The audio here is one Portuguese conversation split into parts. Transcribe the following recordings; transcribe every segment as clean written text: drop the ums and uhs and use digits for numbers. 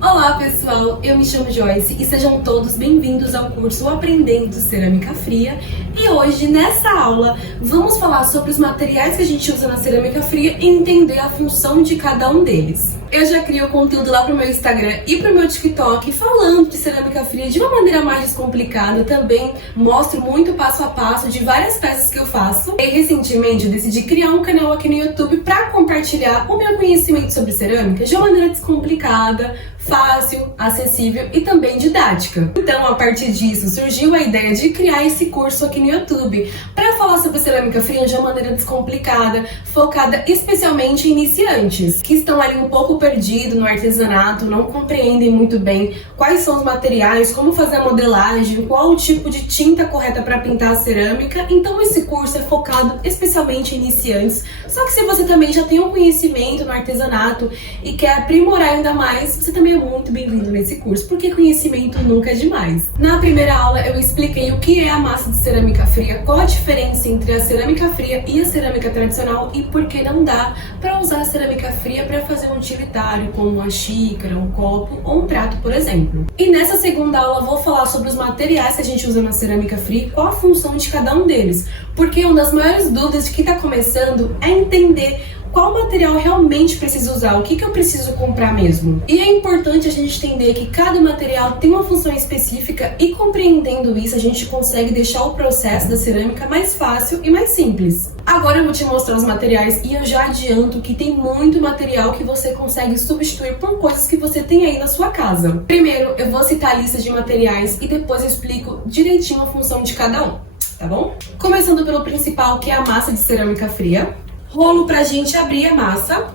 Olá pessoal, eu me chamo Joyce e sejam todos bem-vindos ao curso Aprendendo Cerâmica Fria. E hoje, nessa aula, vamos falar sobre os materiais que a gente usa na cerâmica fria e entender a função de cada um deles. Eu já crio conteúdo lá pro meu Instagram e pro meu TikTok falando de cerâmica fria de uma maneira mais descomplicada. Também mostro muito passo a passo de várias peças que eu faço. E recentemente eu decidi criar um canal aqui no YouTube para compartilhar o meu conhecimento sobre cerâmica de uma maneira descomplicada, fácil, acessível e também didática. Então, a partir disso, surgiu a ideia de criar esse curso aqui no YouTube para falar sobre cerâmica fria de uma maneira descomplicada, focada especialmente em iniciantes que estão ali um pouco perdidos no artesanato, não compreendem muito bem quais são os materiais, como fazer a modelagem, qual o tipo de tinta correta para pintar a cerâmica. Então, esse curso é focado especialmente em iniciantes. Só que se você também já tem um conhecimento no artesanato e quer aprimorar ainda mais, você também é muito bem-vindo nesse curso, porque conhecimento nunca é demais. Na primeira aula eu expliquei o que é a massa de cerâmica fria, qual a diferença entre a cerâmica fria e a cerâmica tradicional e por que não dá para usar a cerâmica fria para fazer um utilitário, como uma xícara, um copo ou um prato, por exemplo. E nessa segunda aula eu vou falar sobre os materiais que a gente usa na cerâmica fria e qual a função de cada um deles, porque uma das maiores dúvidas de quem está começando é entender qual material realmente preciso usar, o que eu preciso comprar mesmo. E é importante a gente entender que cada material tem uma função específica e compreendendo isso a gente consegue deixar o processo da cerâmica mais fácil e mais simples. Agora eu vou te mostrar os materiais e eu já adianto que tem muito material que você consegue substituir por coisas que você tem aí na sua casa. Primeiro eu vou citar a lista de materiais e depois eu explico direitinho a função de cada um, tá bom? Começando pelo principal, que é a massa de cerâmica fria. Rolo pra gente abrir a massa,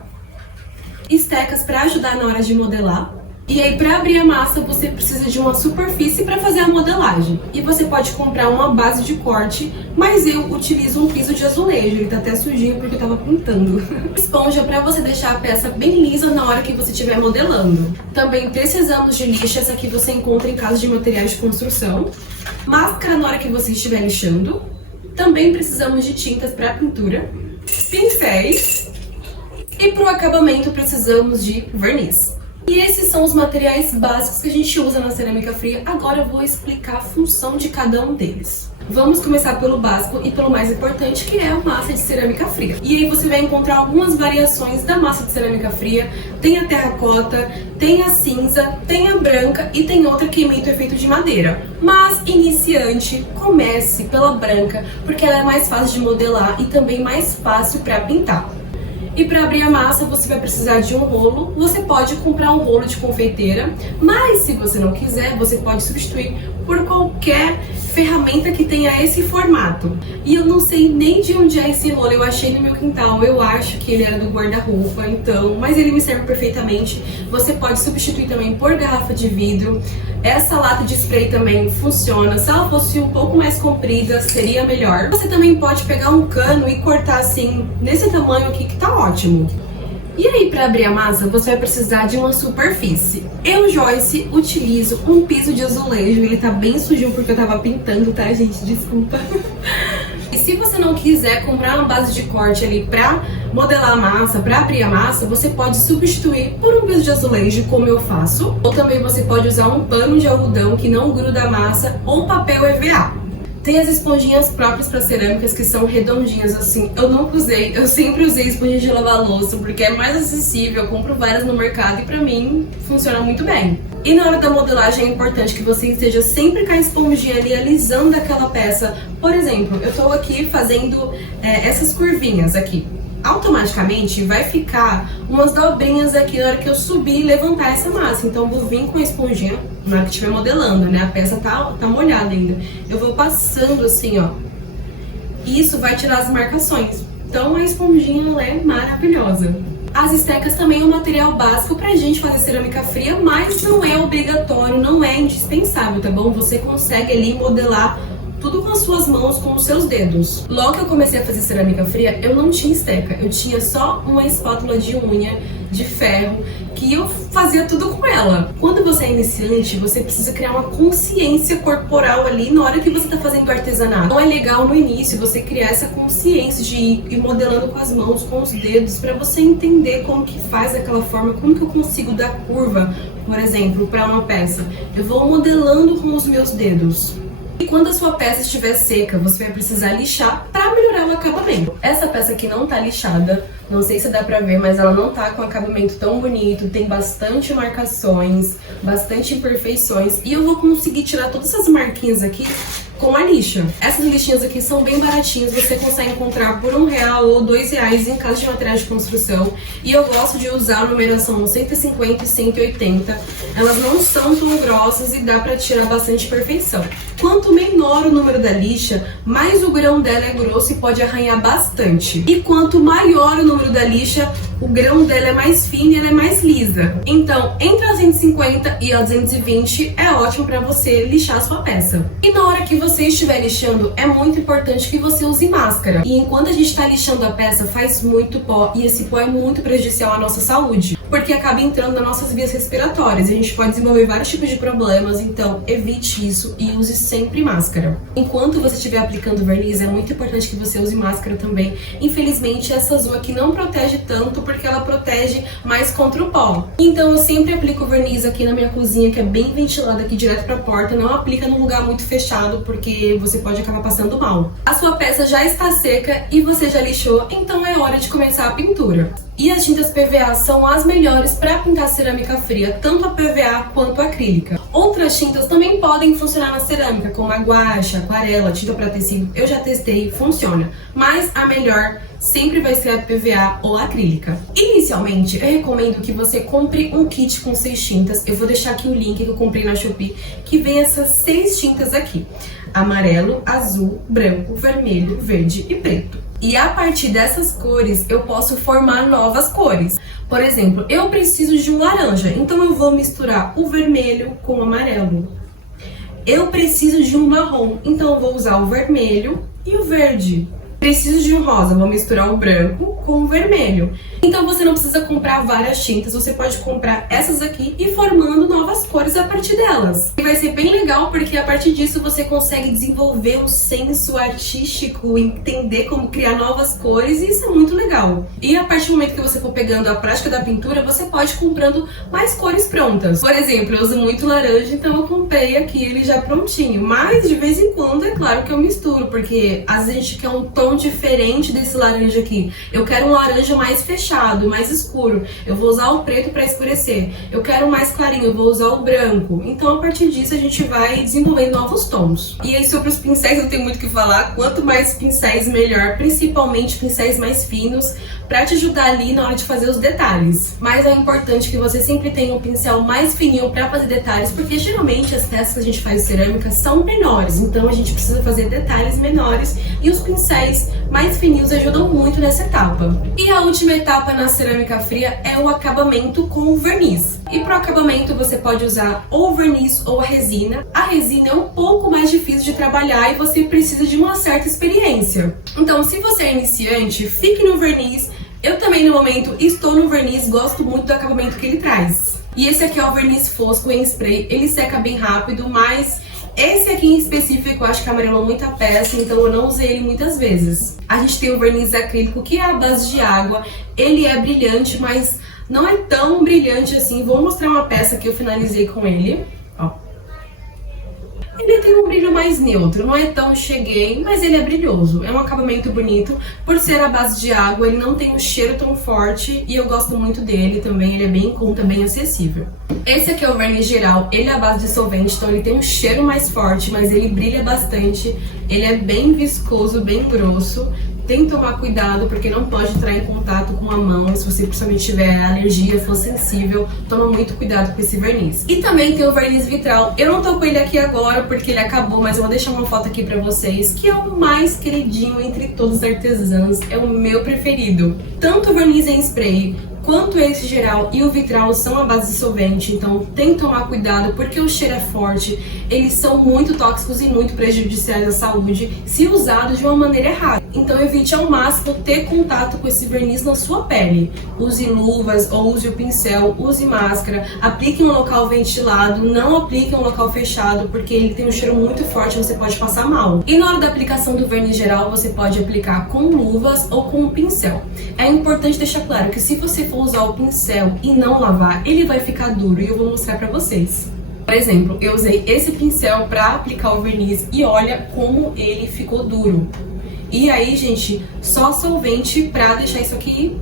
estecas pra ajudar na hora de modelar. E aí, pra abrir a massa, você precisa de uma superfície pra fazer a modelagem. E você pode comprar uma base de corte, mas eu utilizo um piso de azulejo. Ele tá até sujinho porque eu tava pintando. Esponja pra você deixar a peça bem lisa na hora que você estiver modelando. Também precisamos de lixa, essa aqui você encontra em casa de materiais de construção. Máscara na hora que você estiver lixando. Também precisamos de tintas pra pintura. Pincéis e para o acabamento precisamos de verniz. E esses são os materiais básicos que a gente usa na cerâmica fria. Agora eu vou explicar a função de cada um deles. Vamos começar pelo básico e pelo mais importante, que é a massa de cerâmica fria. E aí você vai encontrar algumas variações da massa de cerâmica fria. Tem a terracota, tem a cinza, tem a branca e tem outra que imita o efeito de madeira. Mas iniciante, comece pela branca, porque ela é mais fácil de modelar e também mais fácil para pintar. E para abrir a massa você vai precisar de um rolo. Você pode comprar um rolo de confeiteira, mas se você não quiser, você pode substituir por qualquer ferramenta que tenha esse formato. E eu não sei nem de onde é esse rolo, eu achei no meu quintal, eu acho que ele era do guarda-roupa, então, mas ele me serve perfeitamente. Você pode substituir também por garrafa de vidro. Essa lata de spray também funciona, se ela fosse um pouco mais comprida seria melhor. Você também pode pegar um cano e cortar assim, nesse tamanho aqui que tá ótimo. E aí, para abrir a massa, você vai precisar de uma superfície. Eu, Joyce, utilizo um piso de azulejo. Ele tá bem sujinho porque eu tava pintando, tá, gente? Desculpa. E se você não quiser comprar uma base de corte ali pra modelar a massa, pra abrir a massa, você pode substituir por um piso de azulejo, como eu faço. Ou também você pode usar um pano de algodão que não gruda a massa ou papel EVA. Tem as esponjinhas próprias para cerâmicas que são redondinhas assim. Eu nunca usei, eu sempre usei esponja de lavar louça porque é mais acessível, eu compro várias no mercado e pra mim funciona muito bem. E na hora da modelagem é importante que você esteja sempre com a esponjinha ali alisando aquela peça. Por exemplo, eu tô aqui fazendo essas curvinhas aqui. Automaticamente vai ficar umas dobrinhas aqui na hora que eu subir e levantar essa massa. Então eu vou vir com a esponjinha na hora que estiver modelando, né? A peça tá molhada ainda. Eu vou passando assim, ó. E isso vai tirar as marcações. Então a esponjinha, ela é maravilhosa. As estecas também é um material básico pra gente fazer cerâmica fria, mas não é obrigatório, não é indispensável, tá bom? Você consegue ali modelar tudo com as suas mãos, com os seus dedos. Logo que eu comecei a fazer cerâmica fria, eu não tinha esteca, eu tinha só uma espátula de unha de ferro que eu fazia tudo com ela. Quando você é iniciante, você precisa criar uma consciência corporal ali na hora que você tá fazendo artesanato. Então é legal no início você criar essa consciência de ir modelando com as mãos, com os dedos, pra você entender como que faz aquela forma, como que eu consigo dar curva, por exemplo, para uma peça, eu vou modelando com os meus dedos. E quando a sua peça estiver seca, você vai precisar lixar para melhorar o acabamento. Essa peça aqui não tá lixada, não sei se dá pra ver, mas ela não tá com acabamento tão bonito, tem bastante marcações, bastante imperfeições, e eu vou conseguir tirar todas essas marquinhas aqui com a lixa. Essas lixinhas aqui são bem baratinhas, você consegue encontrar por R$1 ou R$2 em casa de materiais de construção. E eu gosto de usar a numeração 150 e 180. Elas não são tão grossas e dá pra tirar bastante perfeição. Quanto menor o número da lixa, mais o grão dela é grosso e pode arranhar bastante. E quanto maior o número da lixa, o grão dela é mais fino e ela é mais lisa. Então, entre a 150 e a 220 é ótimo para você lixar a sua peça. E na hora que você estiver lixando, é muito importante que você use máscara. E enquanto a gente está lixando a peça, faz muito pó, e esse pó é muito prejudicial à nossa saúde, porque acaba entrando nas nossas vias respiratórias. A gente pode desenvolver vários tipos de problemas, então evite isso e use sempre máscara. Enquanto você estiver aplicando verniz, é muito importante que você use máscara também. Infelizmente, essa azul aqui não protege tanto, porque ela protege mais contra o pó. Então eu sempre aplico verniz aqui na minha cozinha, que é bem ventilada aqui direto pra porta. Não aplica num lugar muito fechado, porque você pode acabar passando mal. A sua peça já está seca e você já lixou, então é hora de começar a pintura. E as tintas PVA são as melhores para pintar cerâmica fria, tanto a PVA quanto a acrílica. Outras tintas também podem funcionar na cerâmica, como a guache, aquarela, tinta para tecido. Eu já testei, funciona. Mas a melhor sempre vai ser a PVA ou a acrílica. Inicialmente, eu recomendo que você compre um kit com 6 tintas. Eu vou deixar aqui o link que eu comprei na Shopee, que vem essas 6 tintas aqui: amarelo, azul, branco, vermelho, verde e preto. E a partir dessas cores, eu posso formar novas cores. Por exemplo, eu preciso de um laranja, então eu vou misturar o vermelho com o amarelo. Eu preciso de um marrom, então eu vou usar o vermelho e o verde. Preciso de um rosa, vou misturar o branco com o vermelho. Então você não precisa comprar várias tintas, você pode comprar essas aqui e ir formando novas cores a partir delas. E vai ser bem legal, porque a partir disso você consegue desenvolver um senso artístico, entender como criar novas cores, e isso é muito legal. E a partir do momento que você for pegando a prática da pintura, você pode ir comprando mais cores prontas. Por exemplo, eu uso muito laranja, então eu comprei aqui ele já prontinho. Mas de vez em quando, é claro que eu misturo, porque às vezes a gente quer um tom diferente desse laranja aqui. Eu quero um laranja mais fechado, mais escuro. Eu vou usar o preto para escurecer. Eu quero mais clarinho, eu vou usar o branco. Então, a partir disso, a gente vai desenvolvendo novos tons. E aí, sobre os pincéis, não tem muito o que falar. Quanto mais pincéis, melhor. Principalmente pincéis mais finos, para te ajudar ali na hora de fazer os detalhes. Mas é importante que você sempre tenha um pincel mais fininho para fazer detalhes, porque geralmente as peças que a gente faz de cerâmica são menores. Então, a gente precisa fazer detalhes menores, e os pincéis mais fininhos ajudam muito nessa etapa. E a última etapa na cerâmica fria é o acabamento com o verniz. E para o acabamento você pode usar ou o verniz ou a resina. A resina é um pouco mais difícil de trabalhar e você precisa de uma certa experiência. Então, se você é iniciante, fique no verniz. Eu também, no momento, estou no verniz, gosto muito do acabamento que ele traz. E esse aqui é o verniz fosco em spray. Ele seca bem rápido, mas esse aqui em específico eu acho que amarelou muita peça, então eu não usei ele muitas vezes. A gente tem o verniz acrílico, que é a base de água. Ele é brilhante, mas não é tão brilhante assim. Vou mostrar uma peça que eu finalizei com ele. Ó. Ele tem um brilho mais neutro, não é tão cheguei, mas ele é brilhoso. É um acabamento bonito. Por ser a base de água, ele não tem um cheiro tão forte e eu gosto muito dele também. Ele é bem em conta, bem acessível. Esse aqui é o verniz geral, ele é a base de solvente, então ele tem um cheiro mais forte, mas ele brilha bastante. Ele é bem viscoso, bem grosso. Tem que tomar cuidado, porque não pode entrar em contato com a mão. Se você principalmente tiver alergia, for sensível, toma muito cuidado com esse verniz. E também tem o verniz vitral. Eu não tô com ele aqui agora, porque ele acabou, mas eu vou deixar uma foto aqui pra vocês, que é o mais queridinho entre todos os artesãos. É o meu preferido. Tanto o verniz em spray quanto esse geral e o vitral são a base de solvente, então tem que tomar cuidado, porque o cheiro é forte. Eles são muito tóxicos e muito prejudiciais à saúde se usados de uma maneira errada. Então evite ao máximo ter contato com esse verniz na sua pele. Use luvas ou use o pincel, use máscara, aplique em um local ventilado, não aplique em um local fechado, porque ele tem um cheiro muito forte e você pode passar mal. E na hora da aplicação do verniz geral, você pode aplicar com luvas ou com um pincel. É importante deixar claro que se você for usar o pincel e não lavar, ele vai ficar duro e eu vou mostrar pra vocês. Por exemplo, eu usei esse pincel para aplicar o verniz e olha como ele ficou duro. E aí, gente, só solvente para deixar isso aqui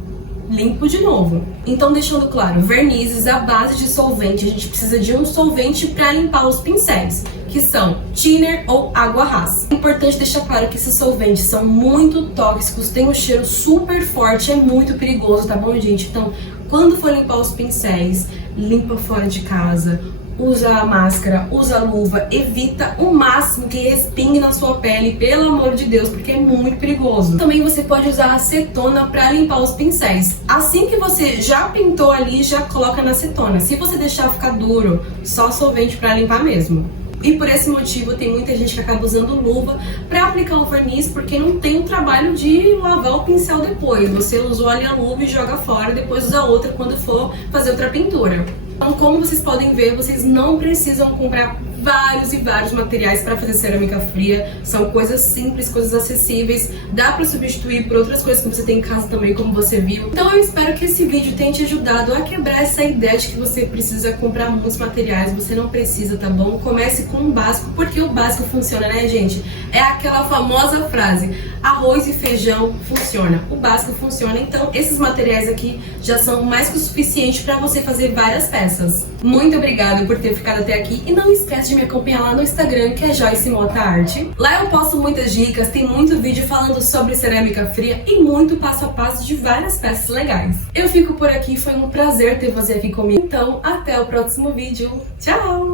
limpo de novo. Então, deixando claro, vernizes à base de solvente, a gente precisa de um solvente para limpar os pincéis, que são thinner ou água rasa. É importante deixar claro que esses solventes são muito tóxicos, têm um cheiro super forte, é muito perigoso, tá bom, gente? Então, quando for limpar os pincéis, limpa fora de casa. Usa a máscara, usa a luva, evita o máximo que respingue na sua pele, pelo amor de Deus, porque é muito perigoso. Também você pode usar acetona para limpar os pincéis. Assim que você já pintou ali, já coloca na acetona. Se você deixar ficar duro, só solvente para limpar mesmo. E por esse motivo tem muita gente que acaba usando luva para aplicar o verniz, porque não tem o trabalho de lavar o pincel depois. Você usou ali a luva e joga fora, depois usa outra quando for fazer outra pintura. Então, como vocês podem ver, vocês não precisam comprar vários e vários materiais para fazer cerâmica fria. São coisas simples, coisas acessíveis. Dá para substituir por outras coisas que você tem em casa também, como você viu. Então eu espero que esse vídeo tenha te ajudado a quebrar essa ideia de que você precisa comprar muitos materiais. Você não precisa, tá bom? Comece com o básico, porque o básico funciona, né, gente? É aquela famosa frase: arroz e feijão funciona. O básico funciona. Então esses materiais aqui já são mais que o suficiente para você fazer várias peças. Muito obrigada por ter ficado até aqui e não esquece de me acompanhar lá no Instagram, que é Joyce Mota Arte. Lá eu posto muitas dicas, tem muito vídeo falando sobre cerâmica fria e muito passo a passo de várias peças legais. Eu fico por aqui, foi um prazer ter você aqui comigo. Então, até o próximo vídeo. Tchau!